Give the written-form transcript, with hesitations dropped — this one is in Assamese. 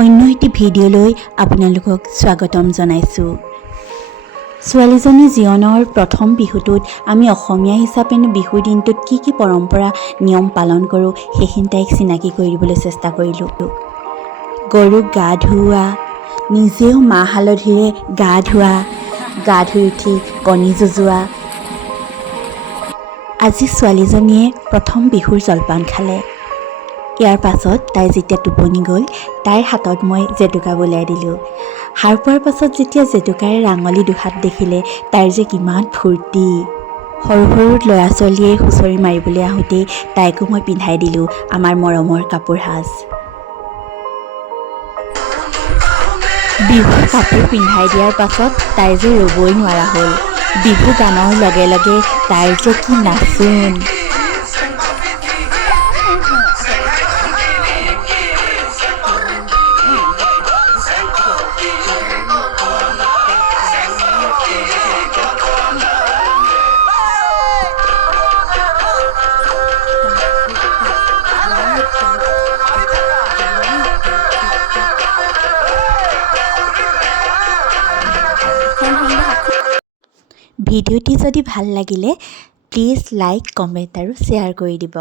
অন্য এটি ভিডিঅ'লৈ আপোনালোকক স্বাগতম জনাইছোঁ। ছোৱালীজনীৰ জীৱনৰ প্ৰথম বিহুটোত আমি অসমীয়া হিচাপে বিহুৰ দিনটোত কি পৰম্পৰা নিয়ম পালন কৰোঁ সেইখিনি তাইক চিনাকি কৰি দিবলৈ চেষ্টা কৰিলোঁ। গৰুক গা ধুওৱা, নিজেও মাহ হালধিৰে গা ধোৱা, গা ধুই উঠি কণী যুঁজোৱা। আজি ছোৱালীজনীয়ে প্ৰথম বিহুৰ জলপান খালে। ইয়াৰ পাছত তাই যেতিয়া টোপনি গ'ল, তাইৰ হাতত মই জেতুকা বলাই দিলোঁ। সাৰ পোৱাৰ পাছত যেতিয়া জেতুকাৰে ৰাঙলী দুহাত দেখিলে, তাইৰ যে কিমান ফূৰ্তি। সৰু সৰু ল'ৰা ছোৱালীয়ে হুঁচৰি মাৰিবলৈ আহোঁতেই তাইকো মই পিন্ধাই দিলোঁ আমাৰ মৰমৰ কাপোৰ সাজ। বিহুৰ কাপোৰ পিন্ধাই দিয়াৰ পাছত তাই যে ৰ'বই নোৱাৰা হ'ল। বিহু গানৰ লগে লগে তাইৰ যে কি নাচোন। ভিডিঅ'টি যদি ভাল লাগিলে প্লিজ লাইক, কমেণ্ট আৰু শ্বেয়াৰ কৰি দিব।